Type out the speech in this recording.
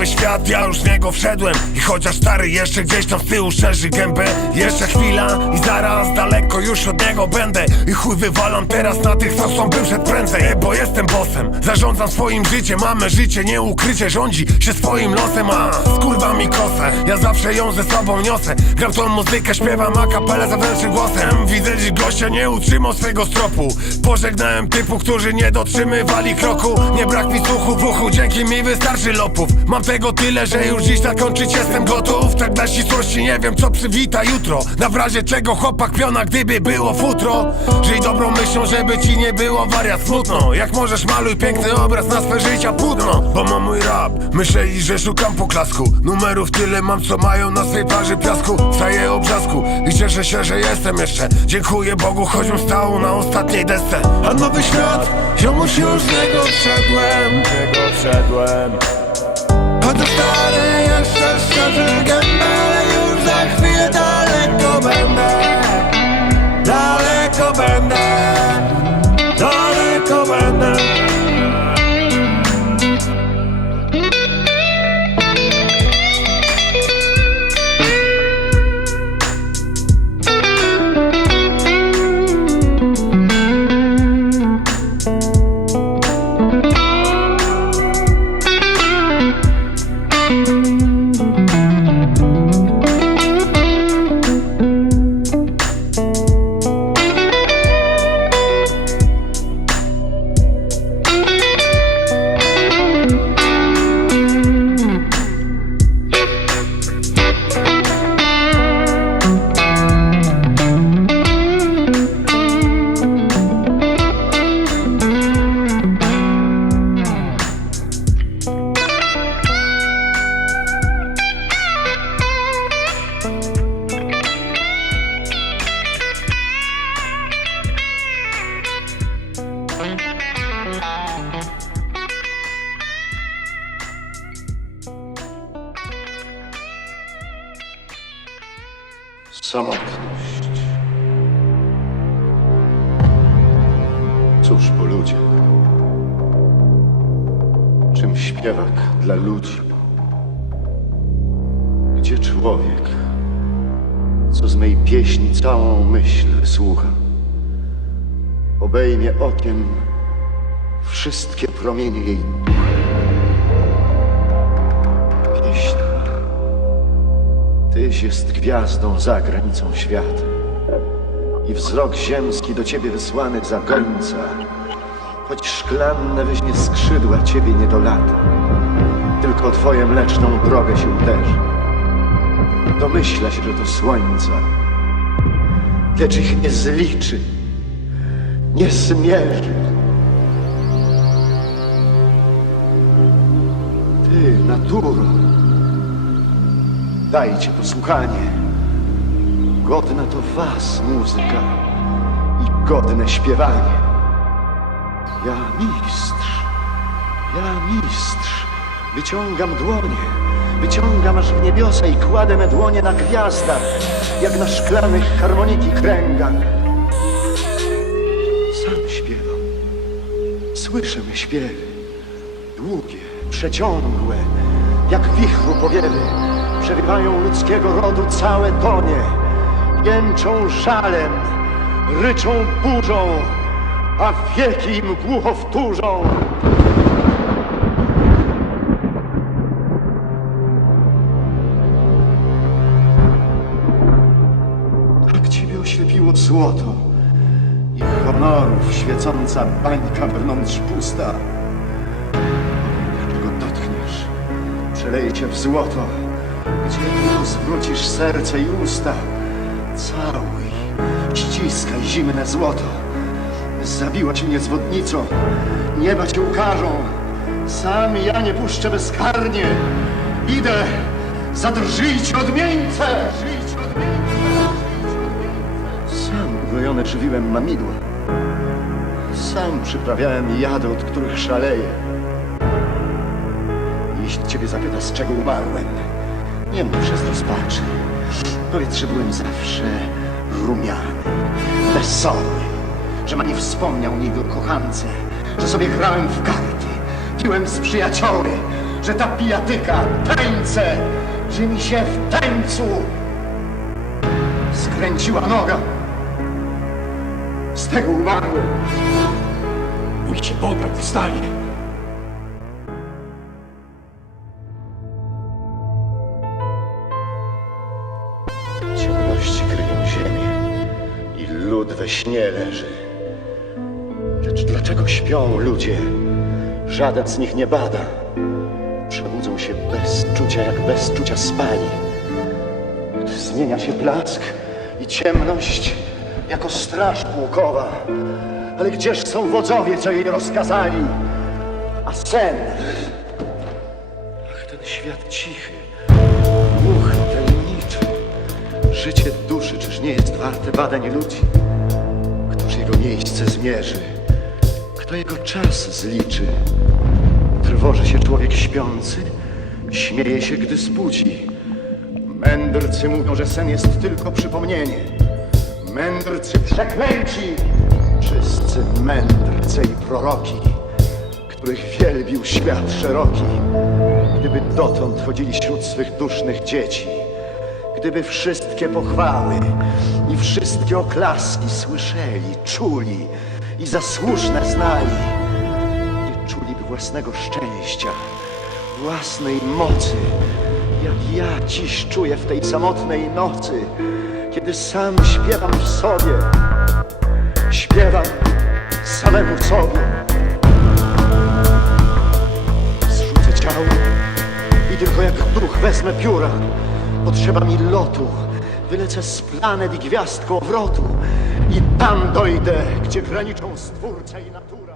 nowy świat, ja już w niego wszedłem. I chociaż stary jeszcze gdzieś tam z tyłu szerzy gębę Jeszcze chwila i zaraz daleko już od niego będę. I chuj wywalam teraz na tych, co są przed prędzej. Bo jestem bossem, zarządzam swoim życiem Mamy życie, nie ukrycie, rządzi się swoim losem A skurwa mi kosę, ja zawsze ją ze sobą niosę Gram tą muzykę, śpiewam a kapelę zewnętrznym głosem. Widzę dziś gościa nie utrzymał swego stropu. Pożegnałem typu, którzy nie dotrzymywali kroku. Nie brak mi słuchu w uchu, dzięki mi wystarczy lopów. Mam tego tyle, że już dziś zakończyć jestem gotów. Tak dla ścisłości nie wiem co przywita jutro. Na w razie czego chłopak piona, gdyby było futro. Żyj dobrą myślą, żeby ci nie było wariat smutno. Jak możesz maluj piękny obraz na swe życia płótno. Bo mam mój rap, myśleli, że szukam poklasku Numerów tyle mam, co mają na swej plaży piasku. Staję obrzasku i cieszę się, że jestem jeszcze. Dziękuję Bogu, choćbym stał na ostatniej desce. A nowy świat, ziomuś już z niego wszedłem Niego wszedłem Chociaż stary jeszcze szczerze gębę Ale już za chwilę daleko będę Samotność. Cóż po ludziach? Czym śpiewak dla ludzi? Gdzie człowiek, co z mej pieśni całą myśl słucha? Obejmie okiem wszystkie promienie jej Tyś jest gwiazdą za granicą świata. I wzrok ziemski do ciebie wysłany za gońca, choć szklanne wyśnie skrzydła ciebie nie dolata, tylko twoją mleczną drogę się uderzy. Domyśla się, że to słońca, lecz ich nie zliczy, nie zmierzy. Ty, naturo, Dajcie posłuchanie. Godna to was muzyka i godne śpiewanie. Ja mistrz, ja mistrz, wyciągam dłonie, wyciągam aż w niebiosa i kładę me dłonie na gwiazdach, jak na szklanych harmoniki kręgach. Sam śpiewam, słyszę me śpiewy, długie, przeciągłe, jak wichru powiewy, przerywają ludzkiego rodu całe tonie. Jęczą żalem, ryczą burzą, a wieki im głucho wtórzą. Tak ciebie oślepiło złoto i honorów świecąca bańka wewnątrz pusta. Jak go dotkniesz, przeleje cię w złoto, zwrócisz serce i usta. Całuj, ściskaj zimne złoto. Zabiłaś mnie zwodnicą, nieba cię ukażą. Sam ja nie puszczę bezkarnie. Idę, zadrżyjcie odmieńce! Sam ugojone żywiłem mamidła. Sam przyprawiałem jady, od których szaleję. Jeśli ciebie zapyta, z czego umarłem, nie mów przez rozpaczy. Powiedz, że byłem zawsze rumiany, wesoły, że ma nie wspomniał nigdy o kochance, że sobie grałem w karty, piłem z przyjacioły, że ta pijatyka, tańce, że mi się w tańcu skręciła noga. Z tego umarłem. Bójcie Boga, wstanie! We śnie leży. Lecz dlaczego śpią ludzie? Żaden z nich nie bada. Przebudzą się bez czucia, jak bez czucia spali. Gdy zmienia się blask i ciemność jako straż pułkowa. Ale gdzież są wodzowie, co jej rozkazali? A sen? Ach, ten świat cichy, głuchy, tajemniczy. Życie duszy, czyż nie jest warte badań ludzi? Jego miejsce zmierzy? Kto jego czas zliczy? Trwoży się człowiek śpiący, śmieje się, gdy zbudzi. Mędrcy mówią, że sen jest tylko przypomnienie. Mędrcy przeklęci, wszyscy mędrcy i proroki, których wielbił świat szeroki. Gdyby dotąd chodzili wśród swych dusznych dzieci, Gdyby wszystkie pochwały i wszystkie oklaski słyszeli, czuli i zasłużne znali, nie czuliby własnego szczęścia, własnej mocy, jak ja dziś czuję w tej samotnej nocy, kiedy sam śpiewam w sobie, śpiewam samemu sobie. Zrzucę ciało i tylko jak duch wezmę pióra. Potrzeba mi lotu. Wylecę z planet i gwiazd kołowrotu. I tam dojdę, gdzie graniczą stwórca i natura.